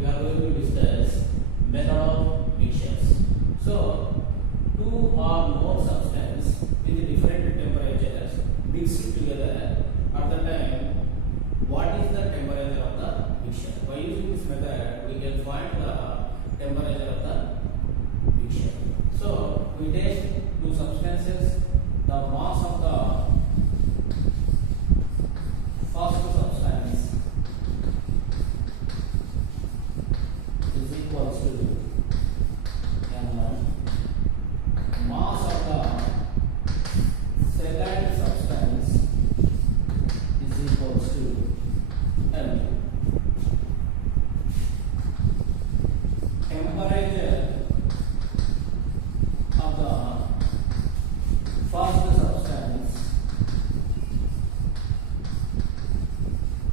we are going to discuss method of mixtures. So, two or more substance with different temperatures mixed together at the time. What is the temperature of the mixture? By using this method, we can find the temperature of the mixture. So, we take two substances. The mass of the first substance is equals to M1. Mass of the second substance is equals to M2. Temperature of the first substance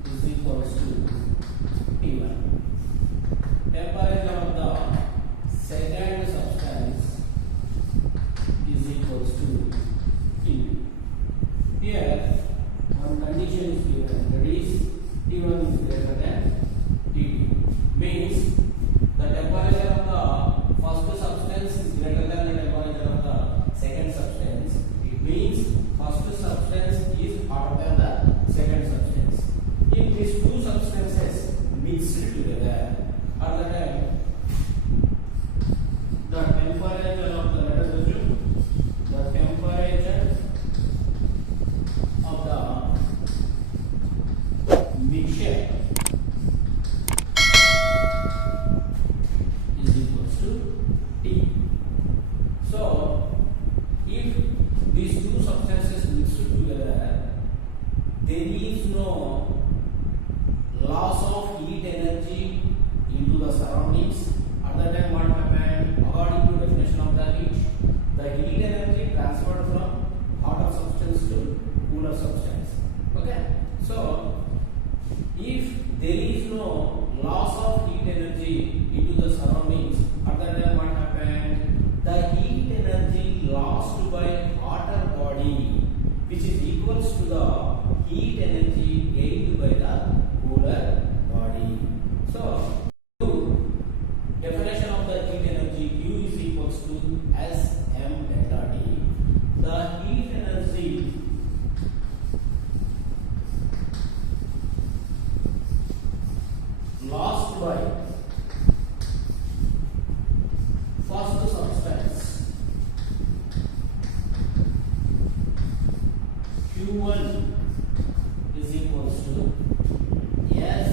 is equals to T1. Temperature of the second substance is equals to T2. Here, one condition is given, that is T1 is greater than T2. Means the temperature of the first substance is greater than the temperature of the second substance. It means first substance is hotter than the second substance. If these two substances mixed together, at the time, the temperature of the, let us assume, the temperature of the mixture is equals to T. So, if these two substances mixed together, there is no loss of heat energy into the surroundings. At that time, what happened? According to definition of the heat energy transferred from hotter substance to cooler substance. Okay. So, if there is no loss of heat energy into the surroundings, at that time, what happened? The heat energy lost by hotter body, which is equals to the heat energy gained by the cooler body. So, definition of the heat energy, Q is equals to Sm delta T. The heat energy lost by first substance Q1 is equals to S.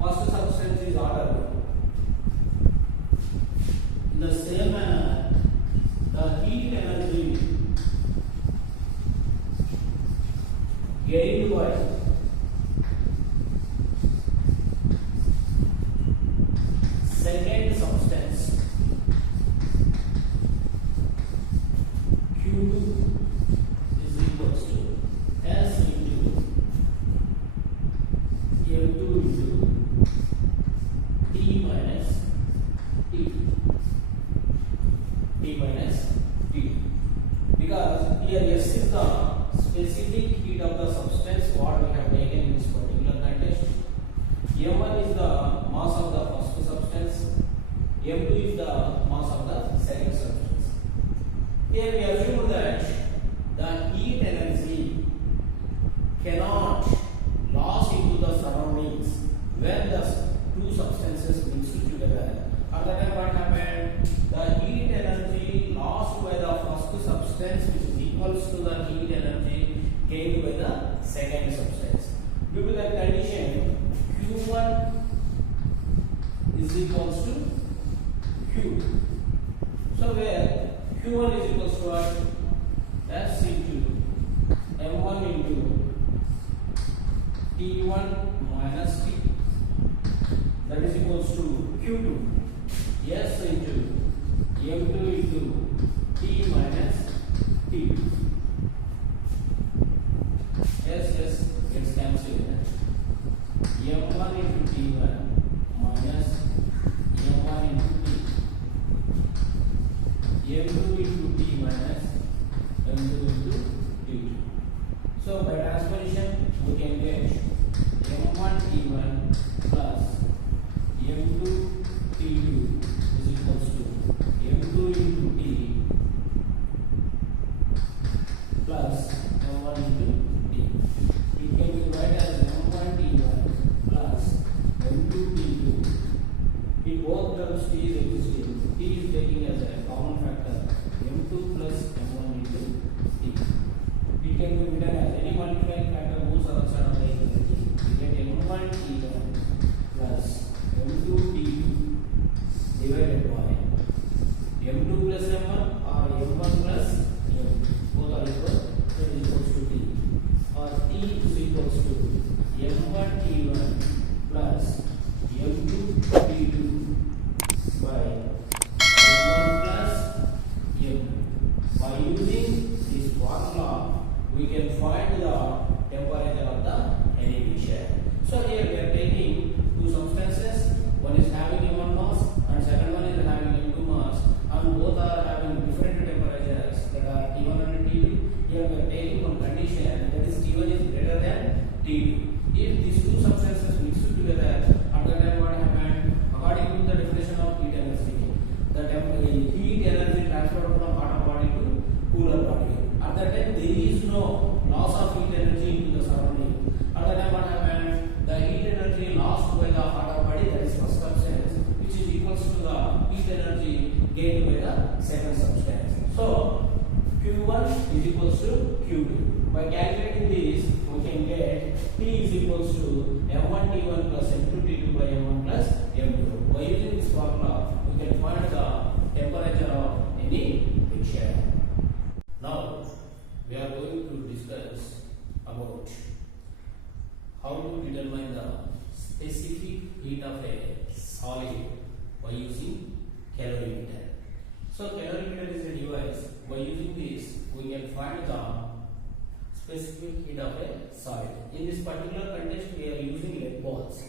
First substance is hotter. In the same manner, the heat energy gained by second substance Q2 is equals to S into M2 into T minus T2. T minus T2. Because here S is the specific heat of the substance what we have taken in this particular context. M1 is the mass of the first substance. M2 is the mass of the second substance. Here we assume that the heat energy cannot loss into the surroundings when the two substances mixed together. At the time what happened? The heat energy lost by the first substance which is equals to the heat energy gained by the second substance. Due to that condition, Q1 is equals to Q2. So where Q1 is equals to what? S into M1 into T1 minus T. That is equals to Q2. S into M2 into T minus T. S gets cancelled. M1 into T1 minus M1 into T. M2 into T minus M2 into T2. So by transposition we can get M1 T1 plus plus m1 into T. It can be written as m1 T1 plus m2 T2. In both terms T is existing. T is taking as a common factor m2 plus m1 into T. It can be written as any multiplying factor moves outside of the equation. We get m1 T1 plus m2 T2 divided by m2 plus m1 or m1 plus m. Both are equal. That is equals to T. Or T is equals to m1 T1 plus m2 T2 by m1 plus m. By using this formula, we can find the temperature of the enemy shell. So here we are taking two substances. One is having m1 mass and second one is having m2 mass, and both are having different temperatures that are T1 and T2. Here we are taking one condition, that is T1 is greater than T2. If these two substances mix together, at that time what happened? According to the definition of heat energy, the heat energy transferred from hotter body to cooler body. At that time there is no loss of heat energy into the surrounding. At that time what happened? The heat energy lost by the hotter body, that is first substance, which is equals to the heat energy gained by the second substance. So Q1 is equals to Q2. By calculating this, we can get T is equals to m1 T1 plus m2 T2 by m1 plus m2. By using this formula, we can find the temperature of any mixture. Now we are going to discuss about how to determine the specific heat of a solid by using calorimeter. So calorimeter is a device. By using this, we can find the specific heat of a solid. In this particular context, we are using lead balls.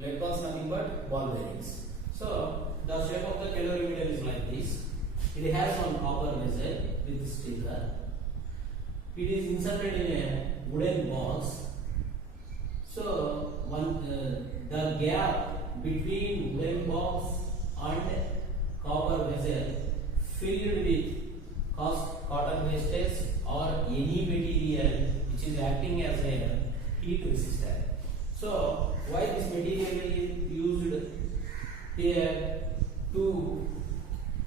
Lead balls nothing but ball bearings. So the shape of the calorimeter is like this. It has one copper vessel with sticker. It is inserted in a wooden box. So the gap between wooden box and copper vessel filled with cotton wastage or any material which is acting as a heat resistor. So why this material is used here? To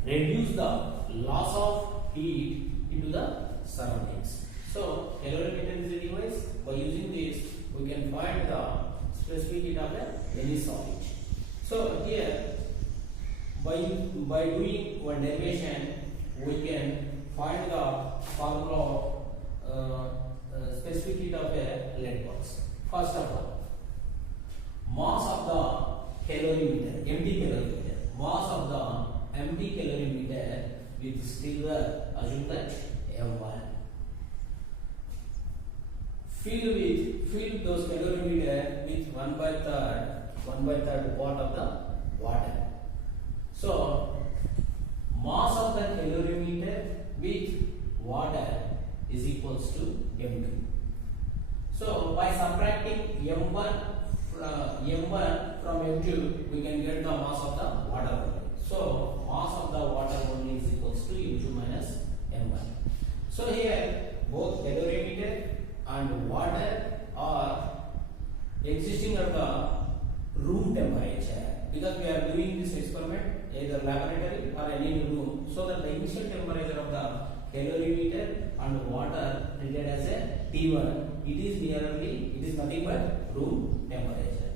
reduce the loss of heat into the surroundings. So calorimeter is a device. By using this, we can find the specific heat of any solid. So here, by doing one derivation, we can find the formula of specific heat of a lead box. First of all, mass of the calorimeter, empty calorimeter, mass of the empty calorimeter with sticker, assume that m1. Fill those calorimeter with 1/3 part of the water. So mass of the calorimeter with water is equals to m2. So by subtracting m1 from m2, we can get the mass of the water only. So mass of the water only is equals to m2 minus m1. So here both calorimeter and water are existing at the room temperature, because we are doing this experiment either laboratory or any room, so that the initial temperature of the calorimeter and water treated as a T1, it is nothing but room temperature.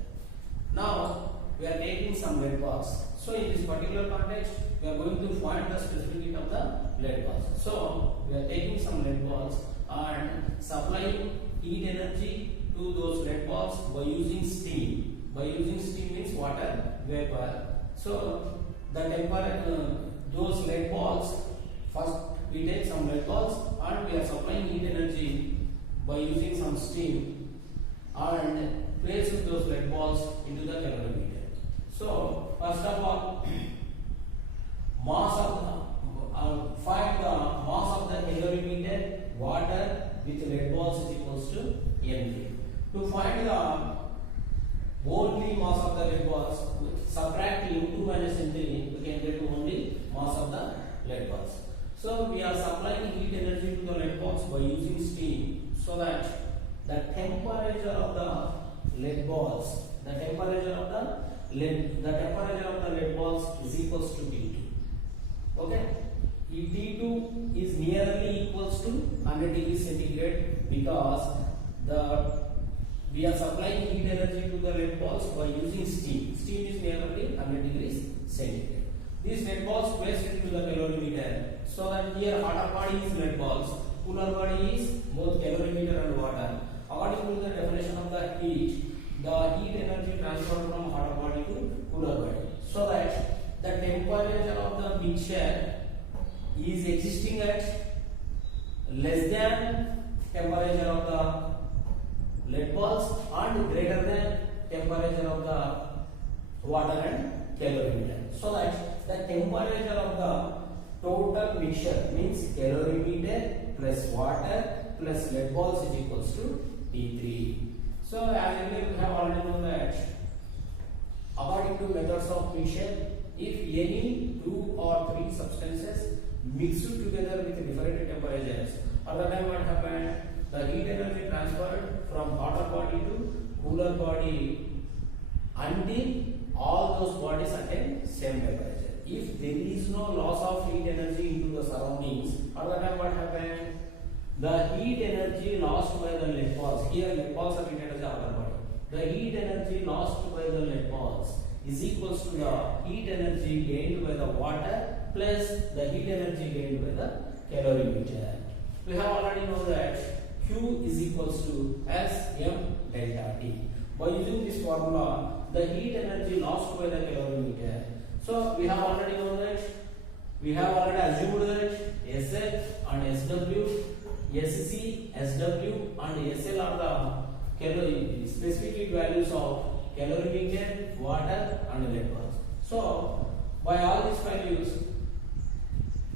Now we are taking some lead balls. So in this particular context, we are going to find the specific heat of the lead balls. So we are taking some lead balls and supplying heat energy to those lead balls by using steam. By using steam means water vapor. So the temperature, those lead balls, first we take some lead balls and we are supplying heat energy by using some steam and place those lead balls into the calorimeter. So first of all, find the mass of the calorimeter water with lead balls is equals to m3. To find the only mass of the lead balls, subtract m2 minus m3, we can get only mass of the lead balls. So we are supplying heat energy to the lead balls by using steam, so that the temperature of the lead balls, the temperature of the lead balls is equals to T2. Okay, if T2 is nearly equals to 100 degrees centigrade, because we are supplying heat energy to the lead balls by using steam. Steam is nearly 100 degrees centigrade. These lead balls placed into the calorimeter, so that here hotter body is lead balls, cooler body is both calorimeter and water. According to the definition of the heat energy transferred from hotter body to cooler body, so that the temperature of the mixture is existing at less than temperature of the lead balls and greater than temperature of the water and calorimeter, so that the temperature of the total mixture means calorimeter plus water plus lead balls is equals to T3. So as we have already known that according to methods of mixture, if any two or three substances mixed together with different temperatures, at the time what happened, the heat energy transferred from hotter body to cooler body until all those bodies attain same temperature. If there is no loss of heat energy into the surroundings, at the time what happened, the heat energy lost by the lead balls, here lead balls are treated as the hotter body, the heat energy lost by the lead balls is equals to the heat energy gained by the water plus the heat energy gained by the calorimeter. We have already know that Q is equals to Sm delta T. By using this formula, the heat energy lost by the calorimeter. So we have already known that, we have already assumed that Sf and Sw, Sc, Sw and Sl are the specific heat values of calorimeter, water and lead balls. So by all these values,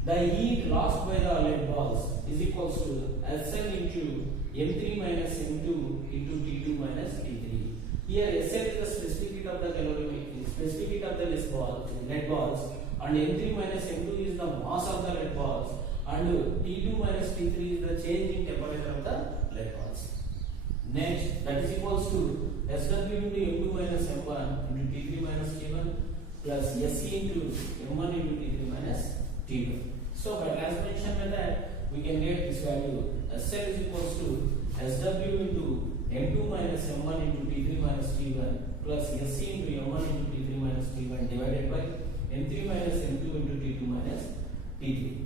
the heat lost by the lead balls is equals to Sl into M3 minus M2 into T2 minus T3. Here Sl is the specific heat of the calorimeter, specific heat of the lead balls, and M3 minus M2 is the mass of the lead balls, and T2 minus T3 is the change in temperature of the lead balls. Next, that is equals to Sw into M2 minus M1 into T3 minus T1 plus Sc into M1 into T3 minus T2. So by transformation method, we can get this value. Sl is equals to Sw into M2 minus M1 into T3 minus T1 plus Sc into M1 into T3 minus T1 divided by M3 minus M2 into T2 minus T3.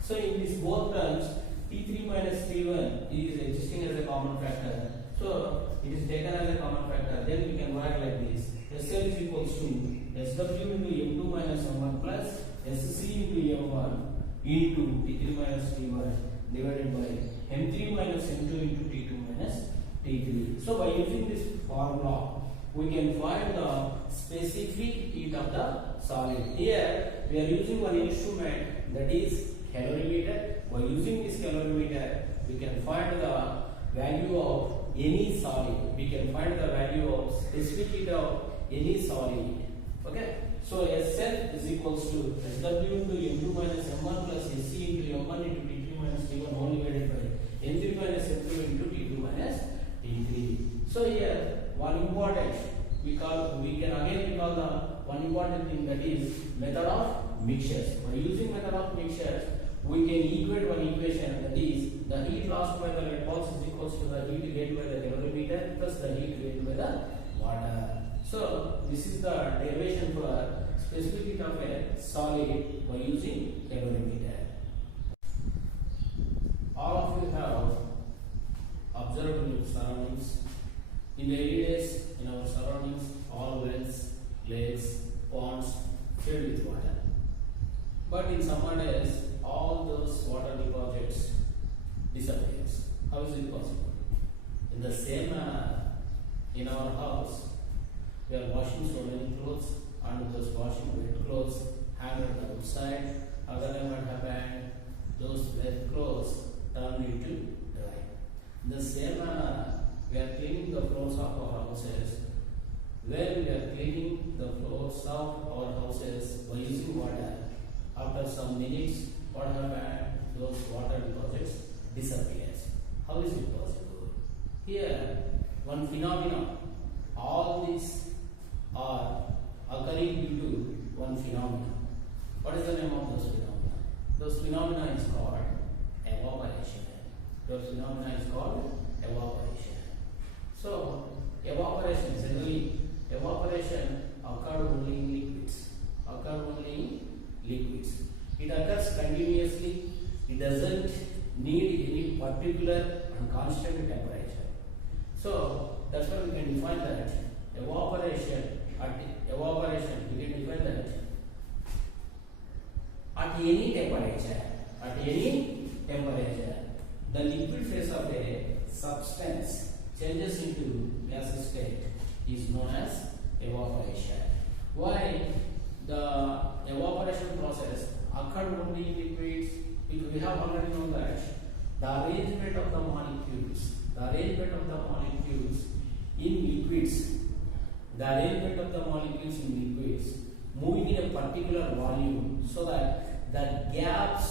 So in these both terms, T3 minus T1 is existing as a common factor. So it is taken as a common factor. Then we can write like this: Sl is equals to Sw into M2 minus M1 plus Sc into M1 into T3 minus T1 divided by M3 minus M2 into T2 minus T3. So by using this formula, we can find the specific heat of the solid. Here we are using one instrument, that is calorimeter. By using this calorimeter, we can find the value of any solid. We can find the value of specific heat of any solid. Okay. So Sl is equals to Sw into M2 minus M1 plus Sc into M1 into T3 minus T1 all divided by M3 minus M2 into T2 minus T3. So here one important we can again recall the one important thing, that is method of mixtures. By using method of mixtures, we can equate one equation, that is the heat lost by the lead balls is equals to the heat gained by the calorimeter plus the heat gained by the water. So this is the derivation for specific heat of a solid by using calorimeter. All of you have observed in your surroundings. In daily days, in our surroundings, all wells, lakes, ponds filled with water. But in summer days, all those water deposits disappears. How is it possible? In the same manner, in our house, we are washing so many clothes, and those washing wet clothes hang at the outside. Other than what happened, those wet clothes turn into dry. In the same manner, we are cleaning the floors of our houses. When we are cleaning the floors of our houses by using water, after some minutes, what happened? Those water deposits disappears. How is it possible? Here, one phenomenon. All these are occurring due to one phenomenon. What is the name of those phenomena? Those phenomena is called evaporation. Those phenomena is called evaporation. So, evaporation, generally, evaporation occurs only in liquids. It occurs continuously. It doesn't need any particular and constant temperature. So, that's why we can define that evaporation. We can define that at any temperature, the liquid phase of a substance changes into gaseous state is known as evaporation. Why the evaporation process occurred only in liquids? Because we have already known that the arrangement of the molecules in liquids, moving in a particular volume, so that the gaps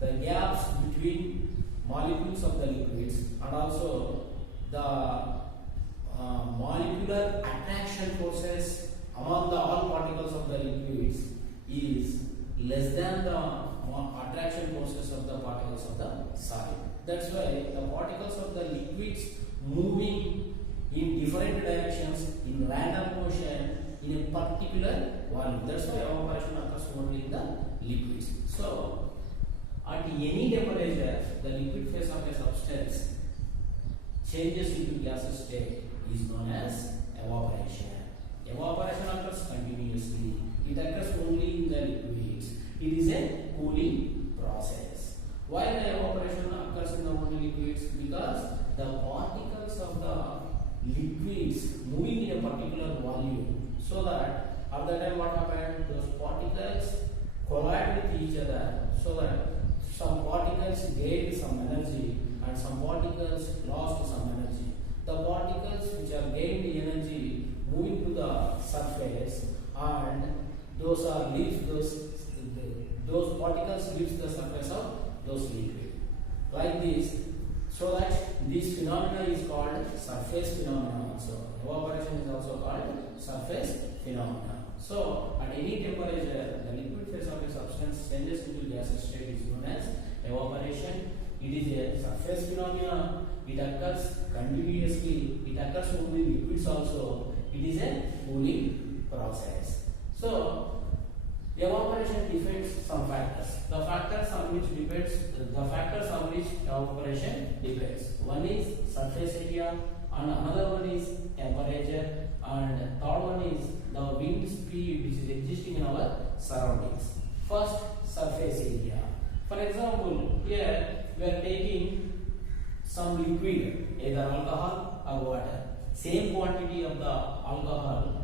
between molecules of the liquids and also the molecular attraction forces among the all particles of the liquids is less than the attraction forces of the particles of the solid. That's why the particles of the liquids moving in different directions in random motion in a particular volume. That's why evaporation occurs only in the liquids. So, at any temperature, the liquid phase of a substance changes into gaseous state is known as evaporation. Evaporation occurs continuously. It occurs only in the liquids. It is a cooling process. Why the evaporation occurs in the only liquids? Because the particles of the liquids moving in a particular volume, so that at the time what happened? Those particles collide with each other, so that some particles gained some energy and some particles lost some energy. The particles which are gained energy moving to the surface, and those particles leaves the surface of those liquid. Like this, so that this phenomena is called surface phenomena also. Evaporation is also called surface phenomena. So, at any temperature, the liquid phase of a substance changes into gaseous state is known as evaporation. It is a surface phenomena. It occurs continuously. It occurs only in liquids also. It is a cooling process. So, evaporation depends some factors. The factors on which evaporation depends. One is surface area, and another one is temperature, and third one is the wind speed which is existing in our surroundings. First, surface area. For example, here we are taking some liquid, either alcohol or water. Same quantity of the alcohol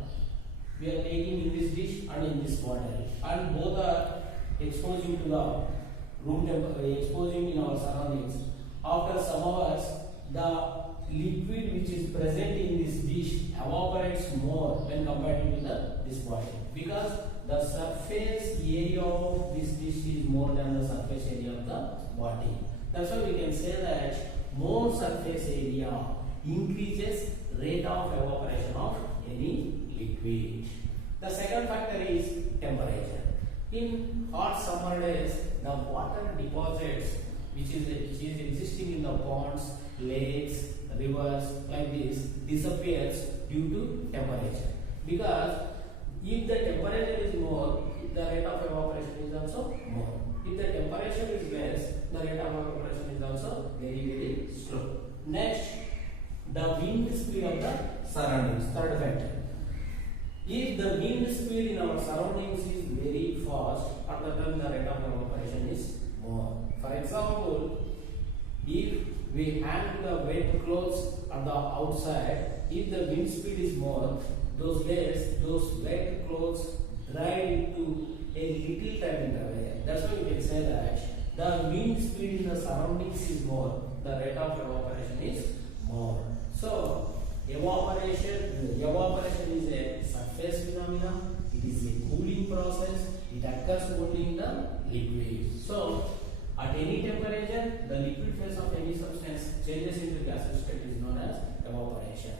we are taking in this dish and in this bottle, and both are exposing to the room temperature, exposing in our surroundings. After some hours, the liquid which is present in this dish evaporates more when compared to this bottle, because the surface area of this dish is more than the surface area of the body. That's why we can say that more surface area increases rate of evaporation of any liquid. The second factor is temperature. In hot summer days, the water deposits which is existing in the ponds, lakes, rivers like this disappears due to temperature. Because if the temperature is more, the rate of evaporation is also more. If the temperature is less, the rate of evaporation is also very slow. Next, the wind speed of the surroundings. Third factor. If the wind speed in our surroundings is very fast, at the time the rate of evaporation is more. For example, if we hang the wet clothes at the outside, if the wind speed is more, those days those wet clothes dry into a little time interval. That's why we can say that the wind speed in the surroundings is more, the rate of evaporation is more. So, evaporation is a surface phenomenon. It is a cooling process. It occurs only in the liquid. So, at any temperature, the liquid phase of any substance changes into gaseous state is known as evaporation.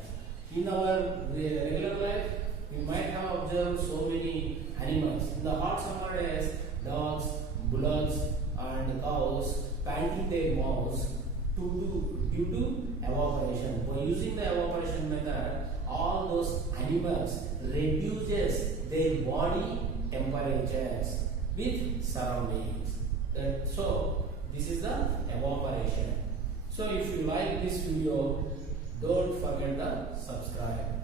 In our regular life, we might have observed so many animals. In the hot summer days, dogs, bullocks, and cows panting their mouths due to evaporation. By using the evaporation method, all those animals reduces their body temperatures with surroundings. So this is the evaporation. So if you like this video, don't forget to subscribe.